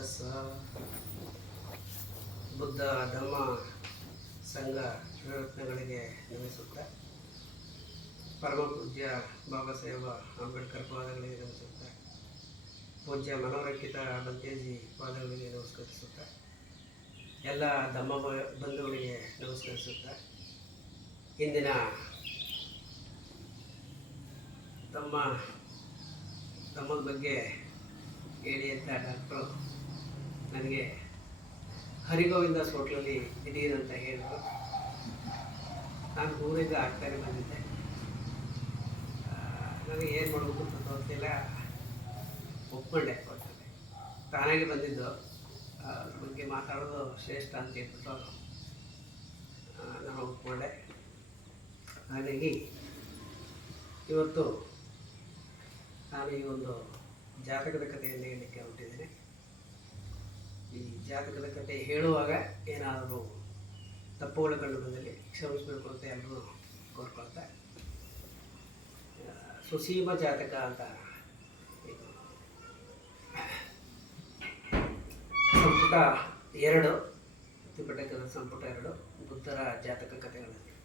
ತಸ್ಸ ಬುದ್ಧ ಧಮ್ಮ ಸಂಘ ತ್ರಿರತ್ನಗಳಿಗೆ ನಮಿಸುತ್ತಾ ಪರಮ ಪೂಜ್ಯ ಬಾಬಾ ಸಾಹೇಬ ಅಂಬೇಡ್ಕರ್ ಪಾದಗಳಿಗೆ ನಮಿಸುತ್ತಾ ಪೂಜ್ಯ ಮನೋರಂಕಿತ ಬಂತೇಜಿ ಪಾದಗಳಿಗೆ ನಮಸ್ಕರಿಸುತ್ತಾ ಎಲ್ಲ ಧಮ್ಮ ಬಂಧುಗಳಿಗೆ ನಮಸ್ಕರಿಸುತ್ತಾ ಇಂದಿನ ತಮ್ಮದ ಬಗ್ಗೆ ಹೇಳಿ ಅಂತ ಡಾಕ್ಟ್ರು ನನಗೆ ಹರಿಗೋವಿಂದ ಹೋಟ್ಲಲ್ಲಿ ದಿಢೀರ್ ಅಂತ ಹೇಳಿದ್ರು. ನಾನು ಊರಿಂದ ಆಗ್ತಾನೆ ಬಂದಿದ್ದೆ. ನನಗೆ ಏನು ಮಾಡಬೇಕು ಅಂತ ಗೊತ್ತಿಲ್ಲ, ಒಪ್ಕೊಂಡೆ. ಕೊಡ್ತಾರೆ ತಾನಾಗೆ ಬಂದಿದ್ದು, ಅದ್ರ ಬಗ್ಗೆ ಮಾತಾಡೋದು ಶ್ರೇಷ್ಠ ಅಂತ ಹೇಳ್ಬಿಟ್ಟು ನಾನು ಒಪ್ಕೊಂಡೆ. ಹಾಗಾಗಿ ಇವತ್ತು ನಾನು ಈ ಒಂದು ಜಾತಕದ ಕಥೆಯನ್ನು ಹೇಳಲಿಕ್ಕೆ ಹೊರಟಿದ್ದೇನೆ. ಈ ಜಾತಕದ ಕಥೆ ಹೇಳುವಾಗ ಏನಾದರೂ ತಪ್ಪುಗಳು ಕಂಡು ಬಂದಲ್ಲಿ ಕ್ಷಮಿಸಬೇಕು ಅಂತ ಎಲ್ಲರೂ ಕೋರ್ಕೊಳ್ತಾ, ಸುಸೀಮ ಜಾತಕ ಅಂತ ಸಂಪುಟ 2 ತ್ರಿಪಿಟಕದ ಸಂಪುಟ 2 ಬುದ್ಧರ ಜಾತಕ ಕಥೆಗಳಲ್ಲಿ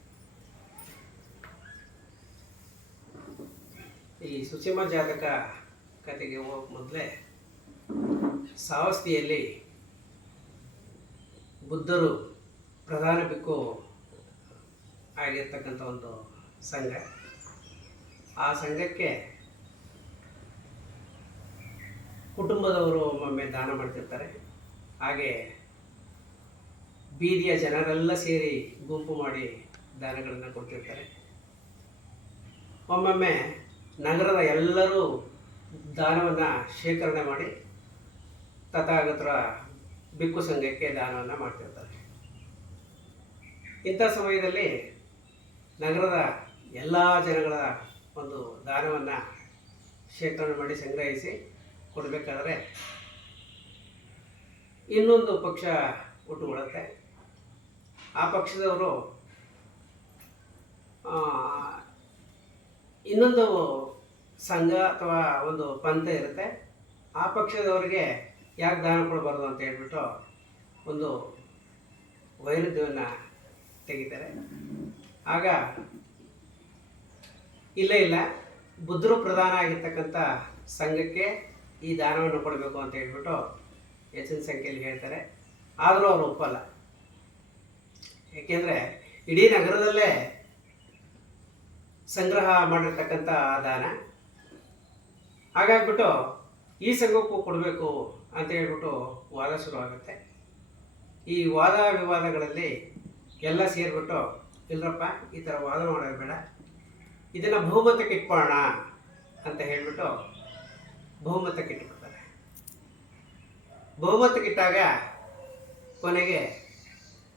ಈ ಸುಸೀಮ ಜಾತಕ ಕಥೆಗೆ ಹೋಗೋಕೆ ಮೊದಲೇ ಸಾವಸ್ತಿಯಲ್ಲಿ ಬುದ್ಧರು ಪ್ರಧಾನ ಭಿಕ್ಕು ಆಗಿರ್ತಕ್ಕಂಥ ಒಂದು ಸಂಘ. ಆ ಸಂಘಕ್ಕೆ ಕುಟುಂಬದವರು ಒಮ್ಮೊಮ್ಮೆ ದಾನ ಮಾಡ್ತಿರ್ತಾರೆ. ಹಾಗೆ ಬೀದಿಯ ಜನರೆಲ್ಲ ಸೇರಿ ಗುಂಪು ಮಾಡಿ ದಾನಗಳನ್ನು ಕೊಡ್ತಿರ್ತಾರೆ. ಒಮ್ಮೊಮ್ಮೆ ನಗರದ ಎಲ್ಲರೂ ದಾನವನ್ನು ಶೇಖರಣೆ ಮಾಡಿ ತಥಾಗತರ ಭಿಕ್ಕು ಸಂಘಕ್ಕೆ ದಾನವನ್ನು ಮಾಡ್ತಿರ್ತಾರೆ. ಇಂಥ ಸಮಯದಲ್ಲಿ ನಗರದ ಎಲ್ಲ ಜನಗಳ ಒಂದು ದಾನವನ್ನು ಶೇಖರಣೆ ಮಾಡಿ ಸಂಗ್ರಹಿಸಿ ಕೊಡಬೇಕಾದ್ರೆ ಇನ್ನೊಂದು ಪಕ್ಷ ಹುಟ್ಟುಕೊಳ್ಳುತ್ತೆ. ಆ ಪಕ್ಷದವರು ಇನ್ನೊಂದು ಸಂಘ ಅಥವಾ ಒಂದು ಪಂಥ ಇರುತ್ತೆ. ಆ ಪಕ್ಷದವರಿಗೆ ಯಾಕೆ ದಾನ ಕೊಡಬಾರ್ದು ಅಂತ ಹೇಳ್ಬಿಟ್ಟು ಒಂದು ವೈರುಧ್ಯವನ್ನು ತೆಗಿತಾರೆ. ಆಗ ಇಲ್ಲ ಬುದ್ಧರು ಪ್ರಧಾನ ಆಗಿರ್ತಕ್ಕಂಥ ಸಂಘಕ್ಕೆ ಈ ದಾನವನ್ನು ಕೊಡಬೇಕು ಅಂತ ಹೇಳ್ಬಿಟ್ಟು ಹೆಚ್ಚಿನ ಸಂಖ್ಯೆಯಲ್ಲಿ ಹೇಳ್ತಾರೆ. ಆದರೂ ಅವರು ಒಪ್ಪಲ್ಲ. ಏಕೆಂದರೆ ಇಡೀ ನಗರದಲ್ಲೇ ಸಂಗ್ರಹ ಮಾಡಿರ್ತಕ್ಕಂಥ ದಾನ. ಹಾಗಾಗ್ಬಿಟ್ಟು ಈ ಸಂಘಕ್ಕೂ ಕೊಡಬೇಕು ಅಂತ ಹೇಳ್ಬಿಟ್ಟು ವಾದ ಶುರುವಾಗುತ್ತೆ. ಈ ವಾದ ವಿವಾದಗಳಲ್ಲಿ ಎಲ್ಲ ಸೇರಿಬಿಟ್ಟು, ಇಲ್ಲರಪ್ಪ ಈ ಥರ ವಾದ ಮಾಡೋದು ಬೇಡ, ಇದನ್ನು ಬಹುಮತಕ್ಕೆ ಇಟ್ಕೊಳ್ಳೋಣ ಅಂತ ಹೇಳ್ಬಿಟ್ಟು ಬಹುಮತಕ್ಕೆ ಇಟ್ಬಿಡ್ತಾರೆ. ಬಹುಮತಕ್ಕಿಟ್ಟಾಗ ಕೊನೆಗೆ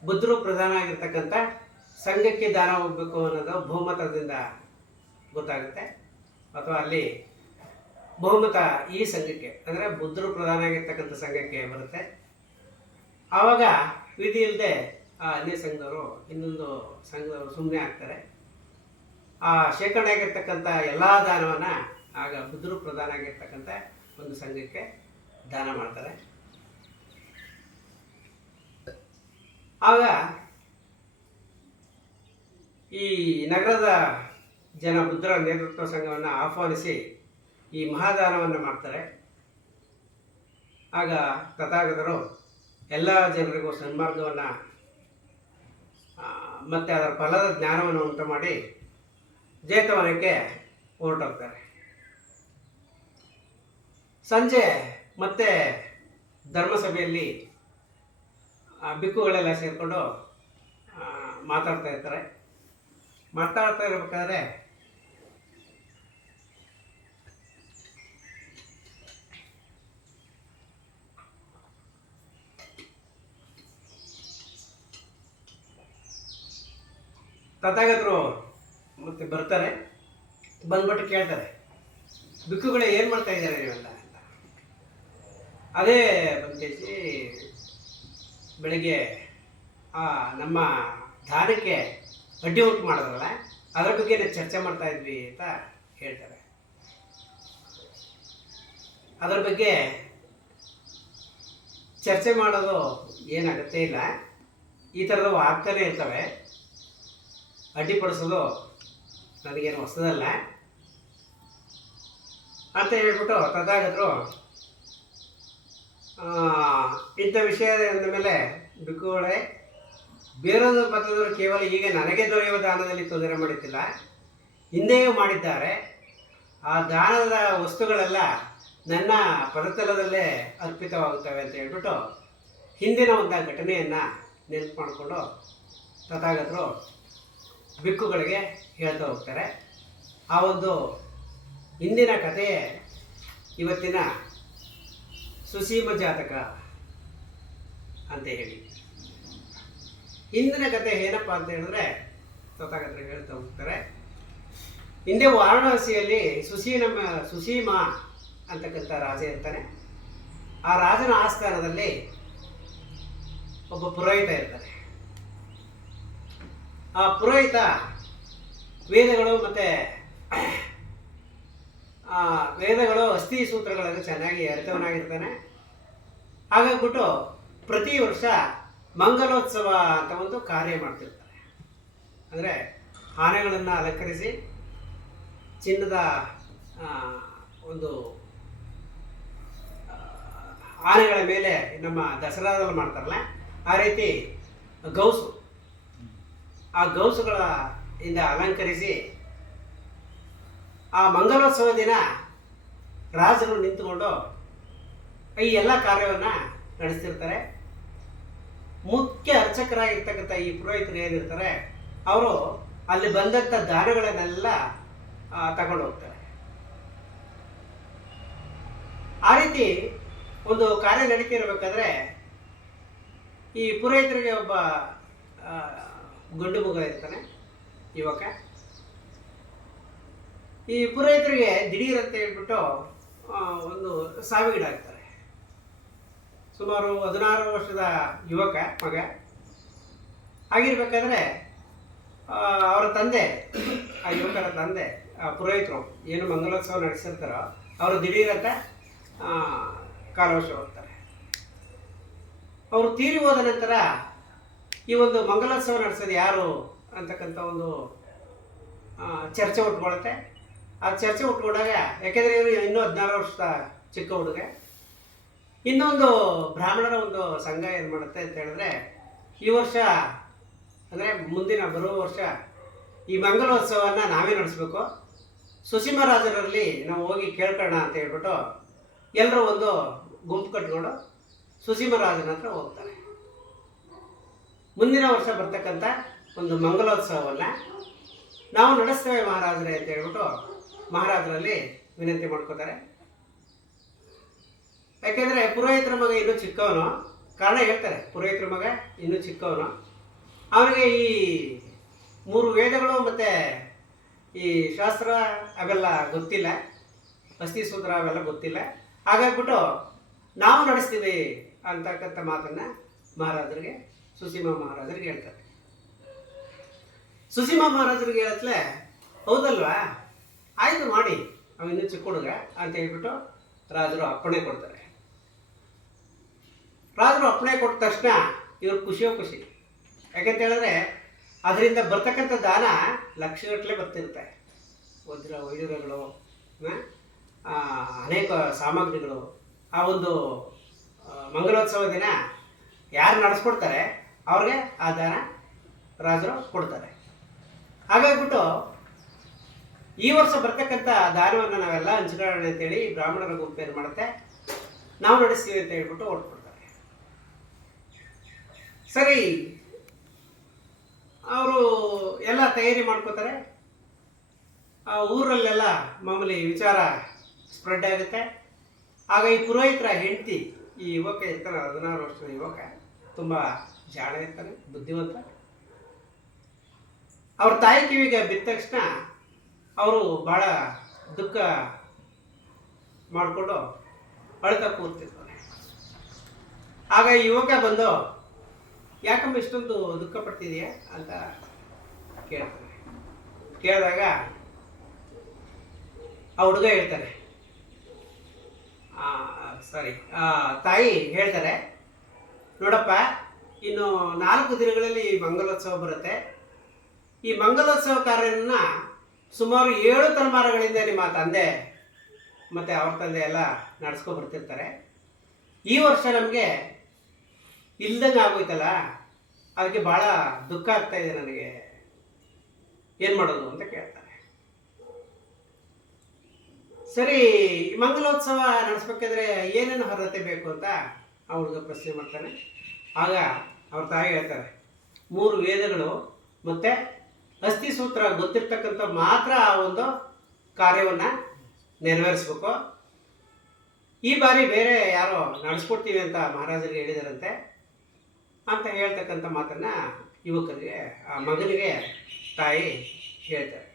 ಬುದ್ಧರು ಪ್ರಧಾನ ಆಗಿರ್ತಕ್ಕಂಥ ಸಂಘಕ್ಕೆ ದಾನ ಹೋಗಬೇಕು ಅನ್ನೋದು ಬಹುಮತದಿಂದ ಗೊತ್ತಾಗುತ್ತೆ. ಅಥವಾ ಅಲ್ಲಿ ಬಹುಮತ ಈ ಸಂಘಕ್ಕೆ, ಅಂದರೆ ಬುದ್ಧರು ಪ್ರಧಾನ ಆಗಿರ್ತಕ್ಕಂಥ ಸಂಘಕ್ಕೆ ಬರುತ್ತೆ. ಆವಾಗ ವಿಧಿ ಇಲ್ಲದೆ ಆ ಅನ್ಯ ಸಂಘದವರು ಇನ್ನೊಂದು ಸಂಘದವರು ಸುಮ್ಮನೆ ಆಗ್ತಾರೆ. ಆ ಶೇಖರಣೆ ಆಗಿರ್ತಕ್ಕಂಥ ಎಲ್ಲ ದಾನವನ್ನು ಆಗ ಬುದ್ಧರು ಪ್ರಧಾನ ಆಗಿರ್ತಕ್ಕಂಥ ಒಂದು ಸಂಘಕ್ಕೆ ದಾನ ಮಾಡ್ತಾರೆ. ಆಗ ಈ ನಗರದ ಜನ ಬುದ್ಧರ ನೇತೃತ್ವ ಸಂಘವನ್ನು ಆಹ್ವಾನಿಸಿ ಈ ಮಹಾದಾನವನ್ನು ಮಾಡ್ತಾರೆ. ಆಗ ತಥಾಗತರು ಎಲ್ಲ ಜನರಿಗೂ ಸನ್ಮಾರ್ಗವನ್ನು ಮತ್ತು ಅದರ ಫಲದ ಜ್ಞಾನವನ್ನು ಉಂಟು ಮಾಡಿ ಜೇತವನಕ್ಕೆ ಹೊರಟೋಗ್ತಾರೆ. ಸಂಜೆ ಮತ್ತೆ ಧರ್ಮಸಭೆಯಲ್ಲಿ ಭಿಕ್ಕುಗಳೆಲ್ಲ ಸೇರಿಕೊಂಡು ಮಾತಾಡ್ತಾ ಇರಬೇಕಾದ್ರೆ ತಥಾಗತರು ಮತ್ತೆ ಬರ್ತಾರೆ. ಬಂದ್ಬಿಟ್ಟು ಕೇಳ್ತಾರೆ, ಭಿಕ್ಕುಗಳೇ ಏನು ಮಾಡ್ತಾ ಇದ್ದಾರೆ ನೀವೆಲ್ಲ ಅಂತ. ಅದೇ ಬಂದೇಜಿ ಬೆಳಗ್ಗೆ ನಮ್ಮ ದಾನಕ್ಕೆ ಅಡ್ಡಿ ಉಂಟು ಮಾಡಿದ್ರಲ್ಲ, ಅದರ ಬಗ್ಗೆ ಚರ್ಚೆ ಮಾಡ್ತಾ ಇದ್ವಿ ಅಂತ ಹೇಳ್ತಾರೆ. ಅದರ ಬಗ್ಗೆ ಚರ್ಚೆ ಮಾಡೋದು ಏನಾಗುತ್ತೆ ಇಲ್ಲ. ಈ ಥರದವು ಆಗ್ತಾನೆ ಇರ್ತವೆ. ಅಡ್ಡಿಪಡಿಸೋದು ನನಗೇನು ಹೊಸದಲ್ಲ ಅಂತ ಹೇಳ್ಬಿಟ್ಟು ತಥಾಗತರು ಇಂಥ ವಿಷಯದ ಮೇಲೆ ಬಿಕ್ಕುಗಳೇ ಬೇರೊಂದು ಪತ್ರದವರು ಕೇವಲ ಈಗ ನನಗೆ ದೊರೆಯುವ ದಾನದಲ್ಲಿ ತೊಂದರೆ ಮಾಡುತ್ತಿಲ್ಲ, ಹಿಂದೆಯೂ ಮಾಡಿದ್ದಾರೆ. ಆ ದಾನದ ವಸ್ತುಗಳೆಲ್ಲ ನನ್ನ ಪದತಲದಲ್ಲೇ ಅರ್ಪಿತವಾಗುತ್ತವೆ ಅಂತ ಹೇಳ್ಬಿಟ್ಟು ಹಿಂದಿನ ಒಂದು ಘಟನೆಯನ್ನು ನೆನಪು ಮಾಡಿಕೊಂಡು ತಥಾಗತರು ಬಿಕ್ಕುಗಳಿಗೆ ಹೇಳ್ತಾ ಹೋಗ್ತಾರೆ. ಆ ಒಂದು ಹಿಂದಿನ ಕಥೆಯೇ ಇವತ್ತಿನ ಸುಸೀಮ ಜಾತಕ ಅಂತ ಹೇಳಿ. ಹಿಂದಿನ ಕಥೆ ಏನಪ್ಪ ಅಂತ ಹೇಳಿದ್ರೆ ತಥಾಗತರು ಹೇಳ್ತಾ ಹೋಗ್ತಾರೆ. ಹಿಂದೆ ವಾರಣಾಸಿಯಲ್ಲಿ ಸುಸೀಮ ಅಂತಕ್ಕಂಥ ರಾಜ ಇರ್ತಾನೆ. ಆ ರಾಜನ ಆಸ್ಥಾನದಲ್ಲಿ ಒಬ್ಬ ಪುರೋಹಿತ ಇರ್ತಾನೆ. ಆ ಪುರೋಹಿತ ವೇದಗಳು ಮತ್ತು ವೇದಗಳು ಅಸ್ಥಿ ಸೂತ್ರಗಳನ್ನು ಚೆನ್ನಾಗಿ ಅರಿತವನಾಗಿರ್ತಾನೆ. ಹಾಗಾಗ್ಬಿಟ್ಟು ಪ್ರತಿ ವರ್ಷ ಮಂಗಲೋತ್ಸವ ಅಂತ ಒಂದು ಕಾರ್ಯ ಮಾಡ್ತಿರ್ತಾರೆ. ಅಂದರೆ ಆನೆಗಳನ್ನು ಅಲಂಕರಿಸಿ ಚಿನ್ನದ ಒಂದು ಆನೆಗಳ ಮೇಲೆ ನಮ್ಮ ದಸರಾದಲ್ಲಿ ಮಾಡ್ತಾರಲ್ಲ ಆ ರೀತಿ ಆ ಗೌಸುಗಳ ಇಂದ ಅಲಂಕರಿಸಿ ಆ ಮಂಗಲೋತ್ಸವ ದಿನ ರಾಜರು ನಿಂತುಕೊಂಡು ಈ ಎಲ್ಲ ಕಾರ್ಯವನ್ನು ನಡೆಸ್ತಿರ್ತಾರೆ. ಮುಖ್ಯ ಅರ್ಚಕರಾಗಿರ್ತಕ್ಕಂಥ ಈ ಪುರೋಹಿತರು ಏನಿರ್ತಾರೆ ಅವರು ಅಲ್ಲಿ ಬಂದಂಥ ದಾನಗಳನ್ನೆಲ್ಲ ತಗೊಂಡು ಹೋಗ್ತಾರೆ. ಆ ರೀತಿ ಒಂದು ಕಾರ್ಯ ನಡೀತಿರ್ಬೇಕಾದ್ರೆ ಈ ಪುರೋಹಿತರಿಗೆ ಒಬ್ಬ ಗಂಡು ಮಗ ಇರ್ತಾನೆ, ಯುವಕ. ಈ ಪುರೋಹಿತರಿಗೆ ದಿಢೀರ್ ಅಂತ ಹೇಳ್ಬಿಟ್ಟು ಒಂದು ಸಾವಿಗೀಡಾಗ್ತಾರೆ. ಸುಮಾರು 16 ವರ್ಷದ ಯುವಕ ಮಗ. ಆಗಿರ್ಬೇಕಾದ್ರೆ ಅವರ ತಂದೆ, ಆ ಯುವಕರ ತಂದೆ, ಆ ಪುರೋಹಿತರು ಏನು ಮಂಗಲೋತ್ಸವ ನಡೆಸಿರ್ತಾರೋ ಅವರು ದಿಢೀರಂತ ಕಾಲವಶ ಹೋಗ್ತಾರೆ. ಅವರು ತೀರಿ ಹೋದ ನಂತರ ಈ ಒಂದು ಮಂಗಲೋತ್ಸವ ನಡೆಸೋದು ಯಾರು ಅಂತಕ್ಕಂಥ ಒಂದು ಚರ್ಚೆ ಉಟ್ಕೊಳ್ಳುತ್ತೆ. ಆ ಚರ್ಚೆ ಉಟ್ಕೊಂಡಾಗ, ಯಾಕೆಂದರೆ ಇವರು ಇನ್ನೂ 16 ವರ್ಷದ ಚಿಕ್ಕ ಹುಡುಗ, ಇನ್ನೊಂದು ಬ್ರಾಹ್ಮಣರ ಒಂದು ಸಂಘ ಏನು ಮಾಡುತ್ತೆ ಅಂತ ಹೇಳಿದ್ರೆ ಈ ವರ್ಷ ಅಂದರೆ ಮುಂದಿನ ಬರುವ ವರ್ಷ ಈ ಮಂಗಲೋತ್ಸವವನ್ನು ನಾವೇ ನಡೆಸಬೇಕು, ಸುಸೀಮ ರಾಜರಲ್ಲಿ ನಾವು ಹೋಗಿ ಕೇಳ್ಕೊಳ್ಳೋಣ ಅಂತ ಹೇಳ್ಬಿಟ್ಟು ಎಲ್ಲರೂ ಒಂದು ಗುಂಪು ಕಟ್ಕೊಂಡು ಸುಸೀಮ ರಾಜನ ಹತ್ರ ಹೋಗ್ತಾರೆ. ಮುಂದಿನ ವರ್ಷ ಬರ್ತಕ್ಕಂಥ ಒಂದು ಮಂಗಲೋತ್ಸವವನ್ನು ನಾವು ನಡೆಸ್ತೇವೆ ಮಹಾರಾಜರೇ ಅಂತ ಹೇಳ್ಬಿಟ್ಟು ಮಹಾರಾಜರಲ್ಲಿ ವಿನಂತಿ ಮಾಡ್ಕೋತಾರೆ. ಯಾಕೆಂದರೆ ಪುರೋಹಿತರ ಮಗ ಇನ್ನೂ ಚಿಕ್ಕವನು, ಕಾರಣ ಹೇಳ್ತಾರೆ, ಪುರೋಹಿತರ ಮಗ ಇನ್ನೂ ಚಿಕ್ಕವನು, ಅವನಿಗೆ ಈ 3 ವೇದಗಳು ಮತ್ತು ಈ ಶಾಸ್ತ್ರ ಅವೆಲ್ಲ ಗೊತ್ತಿಲ್ಲ, ಅಸ್ಥಿ ಸೂತ್ರ ಅವೆಲ್ಲ ಗೊತ್ತಿಲ್ಲ. ಹಾಗಾಗ್ಬಿಟ್ಟು ನಾವು ನಡೆಸ್ತೀವಿ ಅಂತಕ್ಕಂಥ ಮಾತನ್ನು ಮಹಾರಾಜರಿಗೆ, ಸುಸೀಮ ಮಹಾರಾಜರಿಗೆ ಹೇಳ್ತಾರೆ. ಸುಸೀಮ ಮಹಾರಾಜರಿಗೆ ಹೇಳತ್ಲೆ, ಹೌದಲ್ವಾ, ಆಯಿತು ಮಾಡಿ, ಅವನಿನ್ನೂ ಚಿಕ್ಕ ಹುಡುಗ ಅಂತ ಹೇಳ್ಬಿಟ್ಟು ರಾಜರು ಅಪ್ಪಣೆ ಕೊಡ್ತಾರೆ. ರಾಜರು ಅಪ್ಪಣೆ ಕೊಟ್ಟ ತಕ್ಷಣ ಇವರು ಖುಷಿಯೋ ಖುಷಿ. ಯಾಕೆಂತ ಹೇಳಿದ್ರೆ ಅದರಿಂದ ಬರ್ತಕ್ಕಂಥ ದಾನ ಲಕ್ಷಗಟ್ಟಲೆ ಬರ್ತಿರುತ್ತೆ. ವಜ್ರ ವೈಡೂರ್ಯಗಳು, ಅನೇಕ ಸಾಮಗ್ರಿಗಳು ಆ ಒಂದು ಮಂಗಲೋತ್ಸವ ದಿನ ಯಾರು ನಡೆಸ್ಕೊಡ್ತಾರೆ ಅವ್ರಿಗೆ ಆ ದಾನ ರಾಜರು ಕೊಡ್ತಾರೆ. ಹಾಗಾಗ್ಬಿಟ್ಟು ಈ ವರ್ಷ ಬರ್ತಕ್ಕಂಥ ದಾನವನ್ನು ನಾವೆಲ್ಲ ಹಂಚ್ಕೊಳ್ಳೋಣ ಅಂತೇಳಿ ಬ್ರಾಹ್ಮಣರ ಗುಂಪು ಏನು ಮಾಡುತ್ತೆ, ನಾವು ನಡೆಸ್ತೀವಿ ಅಂತ ಹೇಳ್ಬಿಟ್ಟು ಹೊರಟ್ಬಿಡ್ತಾರೆ. ಸರಿ, ಅವರು ಎಲ್ಲ ತಯಾರಿ ಮಾಡ್ಕೋತಾರೆ. ಆ ಊರಲ್ಲೆಲ್ಲ ಮಾಮೂಲಿ ವಿಚಾರ ಸ್ಪ್ರೆಡ್ ಆಗುತ್ತೆ. ಆಗ ಈ ಪುರೋಹಿತರ ಹೆಂಡತಿ, ಈ ಯುವಕ ಇರ್ತಾನೆ, 16 ವರ್ಷದ ಯುವಕ, ತುಂಬ ಜಾಣ ಇರ್ತಾನೆ, ಬುದ್ಧಿವಂತ. ಅವ್ರ ತಾಯಿ ಕಿವಿಗೆ ಬಿದ್ದ ತಕ್ಷಣ ಅವರು ಭಾಳ ದುಃಖ ಮಾಡಿಕೊಂಡು ಅಳ್ತಾ ಕೂರ್ತಿರ್ತಾರೆ. ಆಗ ಈ ಯುವಕ ಬಂದು, ಯಾಕಮ್ಮ ಇಷ್ಟೊಂದು ದುಃಖ ಪಡ್ತಿದೆಯಾ ಅಂತ ಕೇಳ್ತಾನೆ. ಕೇಳಿದಾಗ ಆ ಹುಡುಗ ಹೇಳ್ತಾನೆ, ತಾಯಿ ಹೇಳ್ತಾರೆ, ನೋಡಪ್ಪ, ಇನ್ನು 4 ದಿನಗಳಲ್ಲಿ ಈ ಮಂಗಲೋತ್ಸವ ಬರುತ್ತೆ. ಈ ಮಂಗಲೋತ್ಸವ ಕಾರ್ಯನ ಸುಮಾರು 7 ತಲೆಮಾರುಗಳಿಂದ ನಿಮ್ಮ ತಂದೆ ಮತ್ತು ಅವ್ರ ತಂದೆ ಎಲ್ಲ ನಡೆಸ್ಕೊ ಬರ್ತಿರ್ತಾರೆ. ಈ ವರ್ಷ ನಮಗೆ ಇಲ್ದಂಗೆ ಆಗೋಯ್ತಲ್ಲ, ಅದಕ್ಕೆ ಭಾಳ ದುಃಖ ಆಗ್ತಾ ಇದೆ ನನಗೆ, ಏನು ಮಾಡೋದು ಅಂತ ಕೇಳ್ತಾರೆ. ಸರಿ, ಮಂಗಲೋತ್ಸವ ನಡೆಸ್ಬೇಕಾದ್ರೆ ಏನೇನು ಅರ್ಹತೆ ಬೇಕು ಅಂತ ಆ ಹುಡುಗ ಪ್ರಶ್ನೆ ಮಾಡ್ತಾನೆ. ಆಗ ಅವ್ರ ತಾಯಿ ಹೇಳ್ತಾರೆ, 3 ವೇದಗಳು ಮತ್ತು ಅಸ್ಥಿ ಸೂತ್ರ ಗೊತ್ತಿರ್ತಕ್ಕಂಥ ಮಾತ್ರ ಆ ಒಂದು ಕಾರ್ಯವನ್ನು ನೆರವೇರಿಸ್ಬೇಕು. ಈ ಬಾರಿ ಬೇರೆ ಯಾರೋ ನಡೆಸ್ಕೊಡ್ತೀವಿ ಅಂತ ಮಹಾರಾಜರಿಗೆ ಹೇಳಿದಾರಂತೆ ಅಂತ ಹೇಳ್ತಕ್ಕಂಥ ಮಾತನ್ನು ಯುವಕರಿಗೆ, ಆ ಮಗನಿಗೆ ತಾಯಿ ಹೇಳ್ತಾರೆ.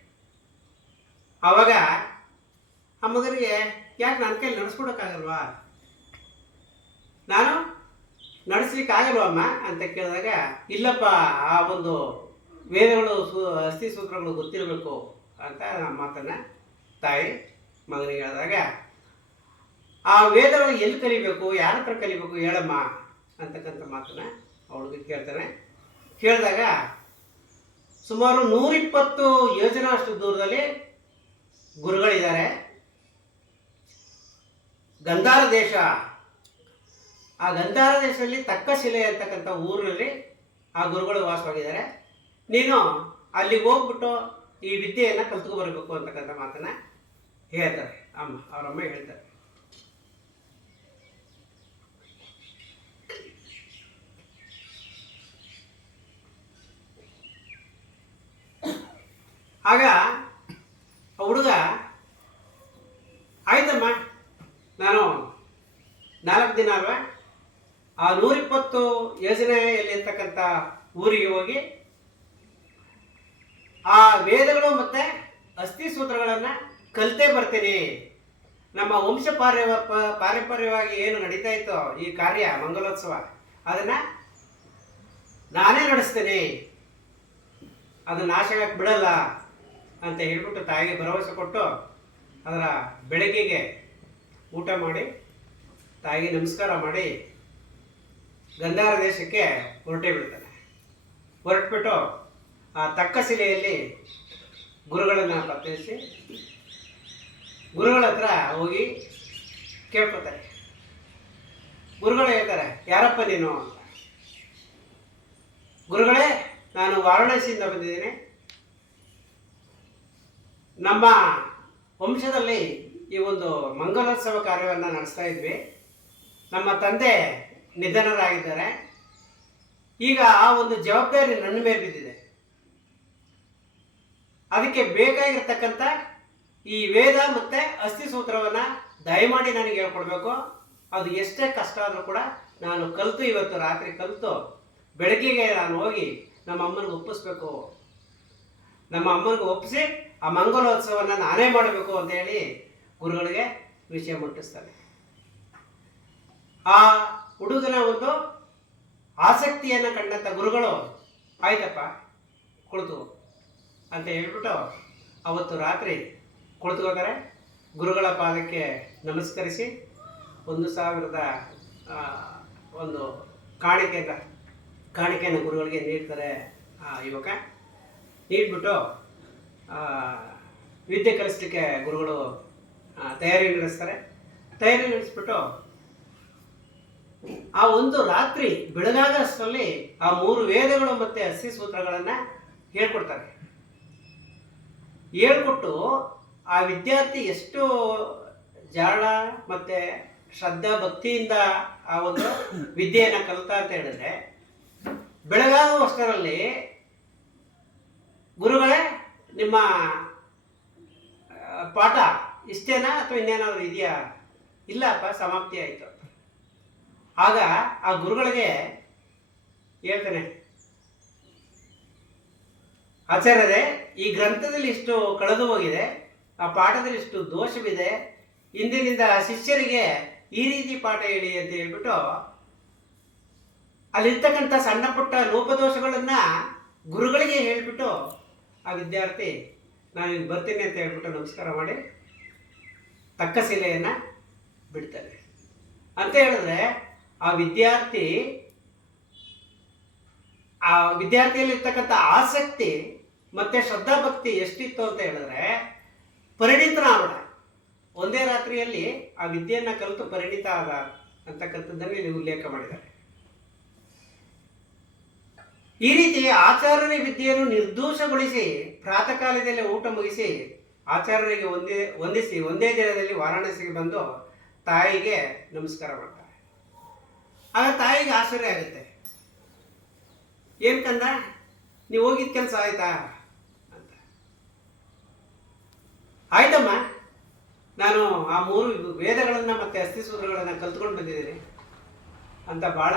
ಆವಾಗ ಆ ಮಗನಿಗೆ, ಯಾಕೆ ನನ್ನ ಕೈಲಿ ನಡೆಸ್ಕೊಡೋಕ್ಕಾಗಲ್ವಾ, ನಾನು ನಡೆಸ್ಲಿಕ್ಕಾಗಲ್ವಮ್ಮ ಅಂತ ಕೇಳಿದಾಗ, ಇಲ್ಲಪ್ಪ, ಆ ಒಂದು ವೇದಗಳು ಅಸ್ಥಿ ಸೂತ್ರಗಳು ಗೊತ್ತಿರಬೇಕು ಅಂತ ಮಾತನ್ನು ತಾಯಿ ಮಗನಿಗೆ ಹೇಳಿದಾಗ, ಆ ವೇದಗಳು ಎಲ್ಲಿ ಕಲಿಬೇಕು, ಯಾರ ಹತ್ರ ಕಲಿಬೇಕು ಹೇಳಮ್ಮ ಅಂತಕ್ಕಂಥ ಮಾತನ್ನು ಅವಳಿಗೆ ಕೇಳ್ತಾನೆ. ಕೇಳಿದಾಗ ಸುಮಾರು 120 ಯೋಜನೆ ಅಷ್ಟು ದೂರದಲ್ಲಿ ಗುರುಗಳಿದ್ದಾರೆ. ಗಂಧಾರ ದೇಶ, ಆ ಗಂಧಾರ ದೇಶದಲ್ಲಿ ತಕ್ಕಶಿಲೆ ಅಂತಕ್ಕಂಥ ಊರಿನಲ್ಲಿ ಆ ಗುರುಗಳು ವಾಸವಾಗಿದ್ದಾರೆ. ನೀನು ಅಲ್ಲಿಗೆ ಹೋಗ್ಬಿಟ್ಟು ಈ ವಿದ್ಯೆಯನ್ನು ಕಲ್ತ್ಕೊ ಬರಬೇಕು ಅಂತಕ್ಕಂಥ ಮಾತನ್ನು ಹೇಳ್ತಾರೆ ಅವರಮ್ಮ ಹೇಳ್ತಾರೆ. ಆಗ ಆ ಹುಡುಗ, ಆಯ್ತಮ್ಮ, ನಾನು 4 ದಿನ ಅಲ್ವಾ, ಆ 120 ಯೋಜನೆಯಲ್ಲಿರ್ತಕ್ಕಂಥ ಊರಿಗೆ ಹೋಗಿ ಆ ವೇದಗಳು ಮತ್ತು ಅಸ್ಥಿ ಸೂತ್ರಗಳನ್ನು ಕಲಿತೇ ಬರ್ತೀನಿ. ನಮ್ಮ ವಂಶ ಪಾರಂಪರ್ಯವಾಗಿ ಏನು ನಡೀತಾ ಇತ್ತೋ ಈ ಕಾರ್ಯ ಮಂಗಲೋತ್ಸವ, ಅದನ್ನು ನಾನೇ ನಡೆಸ್ತೇನೆ, ಅದನ್ನು ನಾಶಕ್ಕೆ ಬಿಡಲ್ಲ ಅಂತ ಹೇಳ್ಬಿಟ್ಟು ತಾಯಿಗೆ ಭರವಸೆ ಕೊಟ್ಟು, ಅದರ ಬೆಳಗ್ಗೆಗೆ ಊಟ ಮಾಡಿ ತಾಯಿಗೆ ನಮಸ್ಕಾರ ಮಾಡಿ ಗಂಧಾರ ದೇಶಕ್ಕೆ ಹೊರಟೇ ಬಿಡ್ತಾನೆ. ಹೊರಟ್ಬಿಟ್ಟು ಆ ತಕ್ಕಶಿಲೆಯಲ್ಲಿ ಗುರುಗಳನ್ನು ಪತ್ತೆಯಿಸಿ ಗುರುಗಳ ಹತ್ರ ಹೋಗಿ ಕೇಳ್ಕೊತಾರೆ. ಗುರುಗಳು ಹೇಳ್ತಾರೆ, ಯಾರಪ್ಪ ನೀನು ಅಂತ. ಗುರುಗಳೇ, ನಾನು ವಾರಣಾಸಿಯಿಂದ ಬಂದಿದ್ದೀನಿ. ನಮ್ಮ ವಂಶದಲ್ಲಿ ಈ ಒಂದು ಮಂಗಲೋತ್ಸವ ಕಾರ್ಯವನ್ನು ನಡೆಸ್ತಾ ಇದ್ವಿ. ನಮ್ಮ ತಂದೆ ನಿಧನರಾಗಿದ್ದಾರೆ. ಈಗ ಆ ಒಂದು ಜವಾಬ್ದಾರಿ ನನ್ನ ಮೇಲೆ ಬಿದ್ದಿದೆ. ಅದಕ್ಕೆ ಬೇಕಾಗಿರ್ತಕ್ಕಂಥ ಈ ವೇದ ಮತ್ತು ಅಸ್ಥಿ ಸೂತ್ರವನ್ನು ದಯಮಾಡಿ ನನಗೆ ಹೇಳ್ಕೊಡ್ಬೇಕು. ಅದು ಎಷ್ಟೇ ಕಷ್ಟ ಆದರೂ ಕೂಡ ನಾನು ಕಲಿತು, ಇವತ್ತು ರಾತ್ರಿ ಕಲಿತು ಬೆಳಗ್ಗೆಗೆ ನಾನು ಹೋಗಿ ನಮ್ಮ ಅಮ್ಮನಿಗೆ ಒಪ್ಪಿಸ್ಬೇಕು. ನಮ್ಮ ಅಮ್ಮನಿಗೆ ಒಪ್ಪಿಸಿ ಆ ಮಂಗಲೋತ್ಸವವನ್ನು ನಾನೇ ಮಾಡಬೇಕು ಅಂತ ಹೇಳಿ ಗುರುಗಳಿಗೆ ವಿಷಯ ಮುಟ್ಟಿಸ್ತಾನೆ. ಆ ಹುಡುಗನ ಒಂದು ಆಸಕ್ತಿಯನ್ನು ಕಂಡಂಥ ಗುರುಗಳು, ಆಯ್ತಪ್ಪ ಕುಳಿತು ಅಂತ ಹೇಳ್ಬಿಟ್ಟು ಅವತ್ತು ರಾತ್ರಿ ಕುಳಿತುಕೋತಾರೆ. ಗುರುಗಳ ಪಾದಕ್ಕೆ ನಮಸ್ಕರಿಸಿ 1,000 ಒಂದು ಕಾಣಿಕೆಯನ್ನು ಗುರುಗಳಿಗೆ ನೀಡ್ತಾರೆ ಆ ಯುವಕ. ನೀಡ್ಬಿಟ್ಟು ವಿದ್ಯೆ ಕಲಿಸ್ಲಿಕ್ಕೆ ಗುರುಗಳು ತಯಾರಿ ನಡೆಸ್ತಾರೆ. ತಯಾರಿ ನಡೆಸ್ಬಿಟ್ಟು ಆ ಒಂದು ರಾತ್ರಿ ಬೆಳಗಾಗಷ್ಟರಲ್ಲಿ ಆ 3 ವೇದಗಳು ಮತ್ತು ಅಸ್ಥಿ ಸೂತ್ರಗಳನ್ನು ಹೇಳ್ಕೊಡ್ತಾರೆ. ಹೇಳ್ಕೊಟ್ಟು ಆ ವಿದ್ಯಾರ್ಥಿ ಎಷ್ಟು ಜಾಳ ಮತ್ತು ಶ್ರದ್ಧಾ ಭಕ್ತಿಯಿಂದ ಆ ಒಂದು ವಿದ್ಯೆಯನ್ನು ಕಲಿತಾ ಅಂತ ಹೇಳಿದ್ರೆ, ಬೆಳಗಾಗುವಷ್ಟರಲ್ಲಿ ಗುರುಗಳೇ, ನಿಮ್ಮ ಪಾಠ ಇಷ್ಟೇನಾ ಅಥವಾ ಇನ್ನೇನಾದರೂ ಇದೆಯಾ? ಇಲ್ಲಪ್ಪ, ಸಮಾಪ್ತಿ ಆಯಿತು. ಆಗ ಆ ಗುರುಗಳಿಗೆ ಹೇಳ್ತಾನೆ, ಆಚಾರ್ಯರೇ, ಈ ಗ್ರಂಥದಲ್ಲಿ ಇಷ್ಟು ಕಳೆದು ಹೋಗಿದೆ, ಆ ಪಾಠದಲ್ಲಿ ಇಷ್ಟು ದೋಷವಿದೆ, ಇಂದಿನಿಂದ ಶಿಷ್ಯರಿಗೆ ಈ ರೀತಿ ಪಾಠ ಹೇಳಿ ಅಂತ ಹೇಳ್ಬಿಟ್ಟು ಅಲ್ಲಿರ್ತಕ್ಕಂಥ ಸಣ್ಣ ಪುಟ್ಟ ಲೋಪದೋಷಗಳನ್ನು ಗುರುಗಳಿಗೆ ಹೇಳಿಬಿಟ್ಟು ಆ ವಿದ್ಯಾರ್ಥಿ ನಾನು ಇಲ್ಲಿ ಬರ್ತೀನಿ ಅಂತ ಹೇಳ್ಬಿಟ್ಟು ನಮಸ್ಕಾರ ಮಾಡಿ ತಕ್ಕಶಿಲೆಯನ್ನು ಬಿಡ್ತಾನೆ. ಅಂತ ಹೇಳಿದ್ರೆ ಆ ವಿದ್ಯಾರ್ಥಿ ಆ ವಿದ್ಯಾರ್ಥಿಯಲ್ಲಿ ಇರ್ತಕ್ಕಂಥ ಆಸಕ್ತಿ ಮತ್ತು ಶ್ರದ್ಧಾಭಕ್ತಿ ಎಷ್ಟಿತ್ತು ಅಂತ ಹೇಳಿದ್ರೆ ಪರಿಣಿತನಾಗಬೇಡ, ಒಂದೇ ರಾತ್ರಿಯಲ್ಲಿ ಆ ವಿದ್ಯೆಯನ್ನು ಕಲಿತು ಪರಿಣಿತ ಆದ ಅಂತಕ್ಕಂಥದ್ದನ್ನು ಇಲ್ಲಿ ಉಲ್ಲೇಖ ಮಾಡಿದ್ದಾರೆ. ಈ ರೀತಿ ಆಚಾರ್ಯರ ವಿದ್ಯೆಯನ್ನು ನಿರ್ದೋಷಗೊಳಿಸಿ ಪ್ರಾತಃ ಕಾಲದಲ್ಲಿ ಊಟ ಮುಗಿಸಿ ಆಚಾರ್ಯರಿಗೆ ವಂದಿಸಿ ಒಂದೇ ದಿನದಲ್ಲಿ ವಾರಾಣಸಿಗೆ ಬಂದು ತಾಯಿಗೆ ನಮಸ್ಕಾರ ಮಾಡ್ತಾರೆ. ಆಗ ತಾಯಿಗೆ ಆಶ್ಚರ್ಯ ಆಗುತ್ತೆ. ಏನ್ ಕಂದ, ನೀವು ಹೋಗಿದ್ದ ಕೆಲಸ ಆಯ್ತಾ ಅಂತ. ಆಯ್ತಮ್ಮ, ನಾನು ಆ 3 ವೇದಗಳನ್ನು ಮತ್ತೆ ಅಸ್ಥಿಸೂತ್ರಗಳನ್ನು ಕಲ್ತ್ಕೊಂಡು ಬಂದಿದ್ದೀನಿ ಅಂತ ಭಾಳ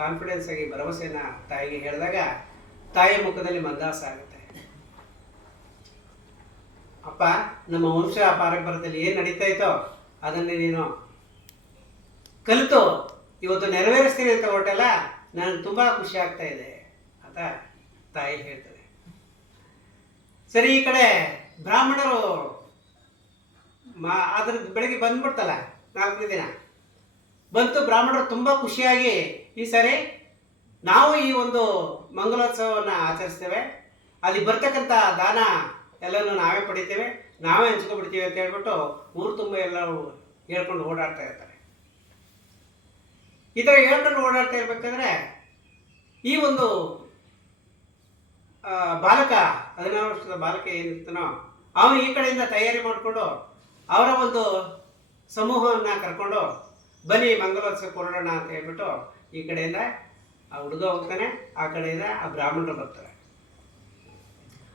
ಕಾನ್ಫಿಡೆನ್ಸ್ ಆಗಿ ಭರವಸೆನ ತಾಯಿಗೆ ಹೇಳಿದಾಗ ತಾಯಿಯ ಮುಖದಲ್ಲಿ ಮಂದಹಾಸ ಆಗುತ್ತೆ. ಅಪ್ಪ, ನಮ್ಮ ವಂಶ ಪಾರಂಪರ್ಯದಲ್ಲಿ ಏನು ನಡೀತಾ ಇತ್ತೋ ಅದನ್ನೇ ನೀನು ಕಲಿತು ಇವತ್ತು ನೆರವೇರಿಸ್ತೀನಿ ಅಂತ ಹೊರಟಲ್ಲ, ನನಗೆ ತುಂಬ ಖುಷಿ ಆಗ್ತಾ ಇದೆ ಅಂತ ತಾಯಿ ಹೇಳ್ತಾರೆ. ಸರಿ, ಈ ಕಡೆ ಬ್ರಾಹ್ಮಣರು ಅದ್ರ ಬೆಳಗ್ಗೆ ಬಂದ್ಬಿಡ್ತಲ್ಲ, 4ನೇ ದಿನ ಬಂತು. ಬ್ರಾಹ್ಮಣರು ತುಂಬ ಖುಷಿಯಾಗಿ ಈ ಸರಿ ನಾವು ಈ ಒಂದು ಮಂಗಲೋತ್ಸವವನ್ನು ಆಚರಿಸ್ತೇವೆ, ಅಲ್ಲಿ ಬರ್ತಕ್ಕಂಥ ದಾನ ಎಲ್ಲನೂ ನಾವೇ ಪಡಿತೇವೆ, ನಾವೇ ಹಂಚ್ಕೊಬಿಡ್ತೀವಿ ಅಂತ ಹೇಳ್ಬಿಟ್ಟು ಊರು ತುಂಬ ಎಲ್ಲರೂ ಹೇಳ್ಕೊಂಡು ಓಡಾಡ್ತಾ ಇರ್ತಾರೆ. ಈ ಥರ ಹೇಳ್ಕೊಂಡು ಓಡಾಡ್ತಾ ಇರ್ಬೇಕಾದ್ರೆ ಈ ಒಂದು ಬಾಲಕ 16 ವರ್ಷದ ಬಾಲಕ ಏನಿರ್ತಾನೋ ಅವನು ಈ ಕಡೆಯಿಂದ ತಯಾರಿ ಮಾಡಿಕೊಂಡು ಅವರ ಒಂದು ಸಮೂಹವನ್ನು ಕರ್ಕೊಂಡು ಬನ್ನಿ ಮಂಗಲೋತ್ಸವ ಹೊರಡೋಣ ಅಂತ ಹೇಳ್ಬಿಟ್ಟು ಈ ಕಡೆಯಿಂದ ಆ ಹುಡುಗ ಹೋಗ್ತಾನೆ, ಆ ಕಡೆಯಿಂದ ಆ ಬ್ರಾಹ್ಮಣರು ಬರ್ತಾರೆ.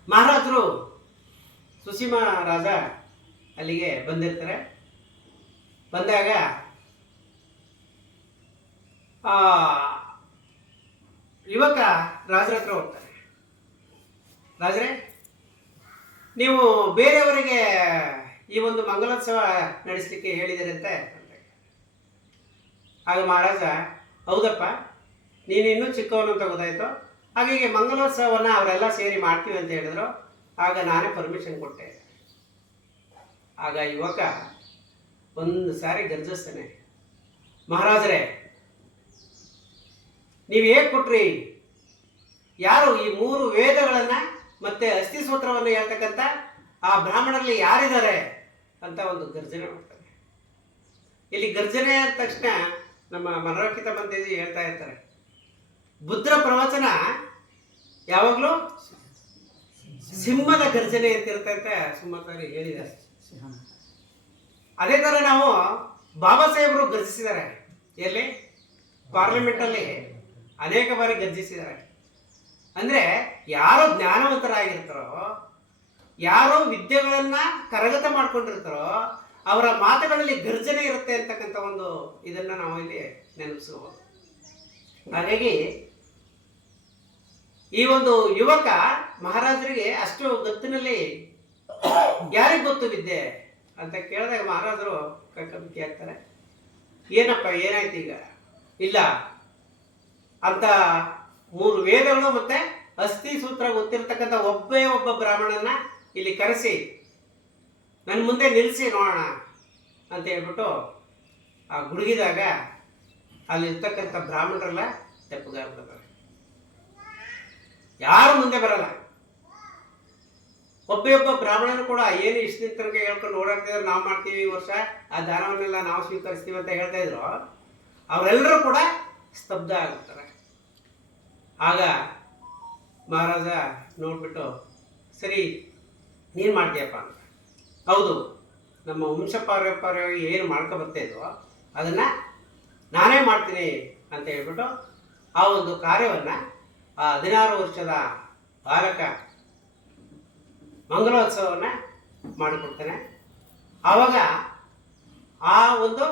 ಮಹಾರಾಜರು ಸುಸೀಮ ರಾಜ ಅಲ್ಲಿಗೆ ಬಂದಿರ್ತಾರೆ. ಬಂದಾಗ ಯುವಕ ರಾಜರ ಹತ್ರ ಹೋಗ್ತಾರೆ. ರಾಜರೇ, ನೀವು ಬೇರೆಯವರಿಗೆ ಈ ಒಂದು ಮಂಗಲೋತ್ಸವ ನಡೆಸಲಿಕ್ಕೆ ಹೇಳಿದಿರಂತೆ. ಆಗ ಮಹಾರಾಜ, ಹೌದಪ್ಪ, ನೀನಿನ್ನೂ ಚಿಕ್ಕವನು ಅಂತ ಗೊತ್ತಾಯ್ತು, ಹಾಗಾಗಿ ಮಂಗಲೋತ್ಸವವನ್ನು ಅವರೆಲ್ಲ ಸೇರಿ ಮಾಡ್ತೀವಿ ಅಂತ ಹೇಳಿದ್ರು. ಆಗ ನಾನೇ ಪರ್ಮಿಷನ್ ಕೊಟ್ಟೆ. ಆಗ ಯುವಕ ಒಂದು ಸಾರಿ ಗರ್ಜಿಸ್ತಾನೆ, ಮಹಾರಾಜರೇ, ನೀವು ಹೇಗೆ ಕೊಟ್ರಿ? ಯಾರು ಈ 3 ವೇದಗಳನ್ನು ಮತ್ತೆ ಅಸ್ಥಿಸೂತ್ರವನ್ನು ಹೇಳ್ತಕ್ಕಂಥ ಆ ಬ್ರಾಹ್ಮಣರಲ್ಲಿ ಯಾರಿದ್ದಾರೆ ಅಂತ ಒಂದು ಗರ್ಜನೆ ಮಾಡ್ತಾರೆ. ಇಲ್ಲಿ ಗರ್ಜನೆ ಆದ ತಕ್ಷಣ ನಮ್ಮ ಮನೋರಕಿತ ಮಂತೇಜಿ ಹೇಳ್ತಾ ಇರ್ತಾರೆ, ಬುದ್ಧರ ಪ್ರವಚನ ಯಾವಾಗಲೂ ಸಿಂಹದ ಗರ್ಜನೆ ಅಂತ ಇರ್ತಂತೆ ಸುಮಾರು ಸಾರಿ ಹೇಳಿದ್ದಾರೆ. ಅದೇ ಥರ ನಾವು ಬಾಬಾ ಸಾಹೇಬರು ಗರ್ಜಿಸಿದ್ದಾರೆ. ಎಲ್ಲಿ? ಪಾರ್ಲಿಮೆಂಟಲ್ಲಿ ಅನೇಕ ಬಾರಿ ಗರ್ಜಿಸಿದ್ದಾರೆ. ಅಂದರೆ ಯಾರು ಜ್ಞಾನವಂತರಾಗಿರ್ತಾರೋ, ಯಾರು ವಿದ್ಯೆಗಳನ್ನು ಕರಗತ ಮಾಡ್ಕೊಂಡಿರ್ತಾರೋ ಅವರ ಮಾತುಗಳಲ್ಲಿ ಗರ್ಜನೆ ಇರುತ್ತೆ ಅಂತಕ್ಕಂಥ ಒಂದು ಇದನ್ನು ನಾವು ಇಲ್ಲಿ ನೆನಪಿಸಬಹುದು. ಹಾಗಾಗಿ ಈ ಒಂದು ಯುವಕ ಮಹಾರಾಜರಿಗೆ ಅಷ್ಟು ಗತ್ತಿನಲ್ಲಿ ಯಾರಿಗೆ ಗೊತ್ತು ವಿದ್ಯೆ ಅಂತ ಕೇಳಿದಾಗ ಮಹಾರಾಜರು ಕಕ್ಕಬಿಕ್ಕಿ ಆಗ್ತಾರೆ. ಏನಪ್ಪ, ಏನಾಯ್ತು ಈಗ? ಇಲ್ಲ, ಅಂತ 3 ವೇದಗಳು ಮತ್ತೆ ಅಸ್ಥಿ ಸೂತ್ರ ಗೊತ್ತಿರತಕ್ಕಂಥ ಒಬ್ಬ ಬ್ರಾಹ್ಮಣನ ಇಲ್ಲಿ ಕರೆಸಿ ನನ್ನ ಮುಂದೆ ನಿಲ್ಲಿಸಿ ನೋಡೋಣ ಅಂತ ಹೇಳ್ಬಿಟ್ಟು ಆ ಗುಡುಗಿದಾಗ ಅಲ್ಲಿರ್ತಕ್ಕಂಥ ಬ್ರಾಹ್ಮಣರೆಲ್ಲ ತೆಪ್ಪಗಾಗ್ಬಿಡ್ತಾರೆ. ಯಾರು ಮುಂದೆ ಬರಲ್ಲ. ಒಬ್ಬ ಬ್ರಾಹ್ಮಣನು ಕೂಡ ಏನು ಇಷ್ಟು ತನಕ ಹೇಳ್ಕೊಂಡು ಓಡಾಡ್ತಿದ್ರು, ನಾವು ಮಾಡ್ತೀವಿ ಈ ವರ್ಷ ಆ ದಾನವನ್ನೆಲ್ಲ ನಾವು ಸ್ವೀಕರಿಸ್ತೀವಿ ಅಂತ ಹೇಳ್ತಾ ಇದ್ರು, ಅವರೆಲ್ಲರೂ ಕೂಡ ಸ್ತಬ್ಧ ಆಗ್ಬಿಡ್ತಾರೆ. ಆಗ ಮಹಾರಾಜ ನೋಡ್ಬಿಟ್ಟು, ಸರಿ ನೀನು ಮಾಡ್ತೀಯಪ್ಪ ಅಂತ. ಹೌದು, ನಮ್ಮ ವಂಶ ಪಾರಂಪರ್ಯವಾಗಿ ಏನು ಮಾಡ್ಕೊ ಬರ್ತಾ ಇದ್ವೋ ಅದನ್ನು ನಾನೇ ಮಾಡ್ತೀನಿ ಅಂತ ಹೇಳ್ಬಿಟ್ಟು ಆ ಒಂದು ಕಾರ್ಯವನ್ನು ಆ 16 ವರ್ಷದ ಬಾಲಕ ಮಂಗಲೋತ್ಸವವನ್ನು ಮಾಡಿಕೊಡ್ತಾನೆ. ಆವಾಗ ಆ ಒಂದು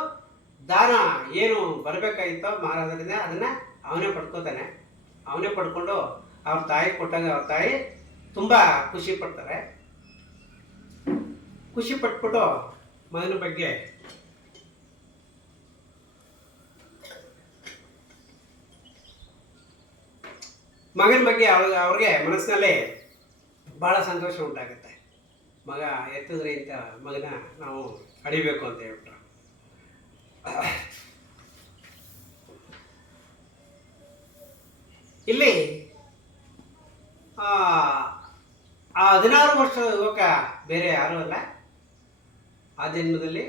ದಾನ ಏನು ಬರಬೇಕಾಗಿತ್ತೋ ಮಹಾರಾಜರಿಂದ ಅದನ್ನು ಅವನೇ ಪಡ್ಕೋತಾನೆ. ಅವನೇ ಪಡ್ಕೊಂಡು ಅವ್ರ ತಾಯಿ ಕೊಟ್ಟಾಗ ಅವ್ರ ತಾಯಿ ತುಂಬ ಖುಷಿ ಪಡ್ತಾರೆ. ಖುಷಿ ಪಟ್ಬಿಟ್ಟು ಮಗನ ಬಗ್ಗೆ ಅವ್ರಿಗೆ ಮನಸ್ಸಿನಲ್ಲಿ ಭಾಳ ಸಂತೋಷ ಉಂಟಾಗುತ್ತೆ. ಮಗ ಎತ್ತಿದ್ರೆ ಇಂಥ ಮಗನ ನಾವು ಅಡಿಬೇಕು ಅಂತ ಹೇಳ್ಬಿಟ್ಟು. ಇಲ್ಲಿ 16 ವರ್ಷದ ಯುವಕ ಬೇರೆ ಯಾರೂ ಅಲ್ಲ, ಆ ಜನ್ಮದಲ್ಲಿ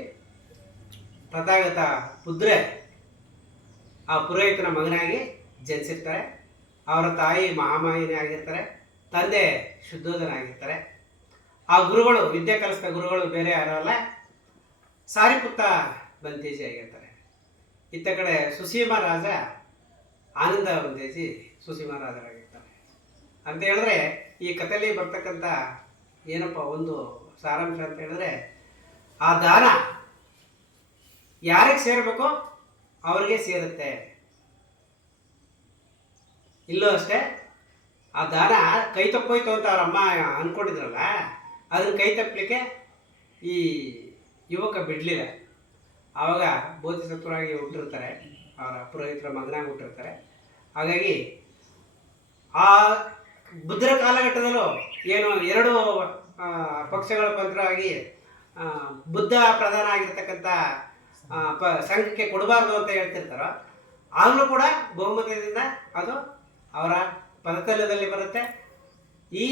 ತಥಾಗತ ಪುದ್ರೆ ಆ ಪುರೋಹಿತನ ಮಗನಾಗಿ ಜನಿಸಿರ್ತಾರೆ. ಅವರ ತಾಯಿ ಮಹಾಮಾಯಿನಿ ಆಗಿರ್ತಾರೆ, ತಂದೆ ಶುದ್ಧೋಧನ ಆಗಿರ್ತಾರೆ. ಆ ಗುರುಗಳು, ವಿದ್ಯೆ ಕಲಿಸಿದ ಗುರುಗಳು ಬೇರೆ ಯಾರೂ ಅಲ್ಲ, ಸಾರಿಪುತ್ತ ಬಂತೇಜಿ ಆಗಿರ್ತಾರೆ. ಇತ್ತ ಕಡೆ ಸುಸೀಮಾ ರಾಜ ಆನಂದ ಬಂತೇಜಿ ಸುಸೀಮಾ ರಾಜರಾಗಿರ್ತಾರೆ. ಅಂತ ಹೇಳಿದ್ರೆ ಈ ಕಥೆಯಲ್ಲಿ ಬರ್ತಕ್ಕಂಥ ಏನಪ್ಪ ಒಂದು ಸಾರಾಂಶ ಅಂತ ಹೇಳಿದ್ರೆ, ಆ ದಾನ ಯಾರಿಗೆ ಸೇರಬೇಕೋ ಅವ್ರಿಗೆ ಸೇರುತ್ತೆ. ಇಲ್ಲೂ ಅಷ್ಟೇ, ಆ ದಾನ ಕೈ ತಪ್ಪೋಯ್ತು ಅಂತ ಅವ್ರ ಅಮ್ಮ ಅಂದ್ಕೊಂಡಿದ್ರಲ್ಲ, ಅದನ್ನು ಕೈ ತಪ್ಪಲಿಕ್ಕೆ ಈ ಯುವಕ ಬಿಡಲಿಲ್ಲ. ಆವಾಗ ಬೋಧಿಸತ್ವರಾಗಿ ಹುಟ್ಟಿರ್ತಾರೆ, ಅವರ ಪುರೋಹಿತರ ಮಗನಾಗಿ ಹುಟ್ಟಿರ್ತಾರೆ. ಹಾಗಾಗಿ ಆ ಬುದ್ಧರ ಕಾಲಘಟ್ಟದಲ್ಲೂ ಏನು ಎರಡು ಪಕ್ಷಗಳ ಪಂತ್ರವಾಗಿ ಬುದ್ಧ ಪ್ರಧಾನ ಆಗಿರ್ತಕ್ಕಂಥ ಸಂಘಕ್ಕೆ ಕೊಡಬಾರ್ದು ಅಂತ ಹೇಳ್ತಿರ್ತಾರೋ, ಆಗಲೂ ಕೂಡ ಬಹುಮತದಿಂದ ಅದು ಅವರ ಪದತಲದಲ್ಲಿ ಬರುತ್ತೆ. ಈ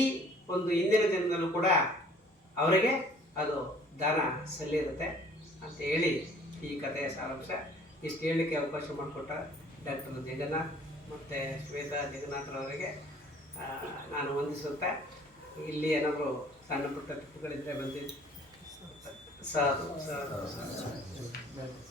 ಒಂದು ಹಿಂದಿನ ದಿನದಲ್ಲೂ ಕೂಡ ಅವರಿಗೆ ಅದು ದಾನ ಸಲ್ಲಿರುತ್ತೆ ಅಂತ ಹೇಳಿ ಈ ಕಥೆಯ ಸಾರಾಂಶ. ಇಷ್ಟು ಹೇಳಲಿಕ್ಕೆ ಅವಕಾಶ ಮಾಡಿಕೊಟ್ಟ ಡಾಕ್ಟರ್ ಜಗನ್ನಾಥ್ ಮತ್ತು ಶ್ವೇತಾ ಜಗನ್ನಾಥ್ರವರಿಗೆ ನಾನು ವಂದಿಸುತ್ತಾ, ಇಲ್ಲಿ ಏನಾದರೂ ಸಣ್ಣ ಪುಟ್ಟ ತಪ್ಪುಗಳಿದ್ದರೆ ಬಂದಿದ್ದು ಸಾಧು ಸಾಧು ಸಾಧು.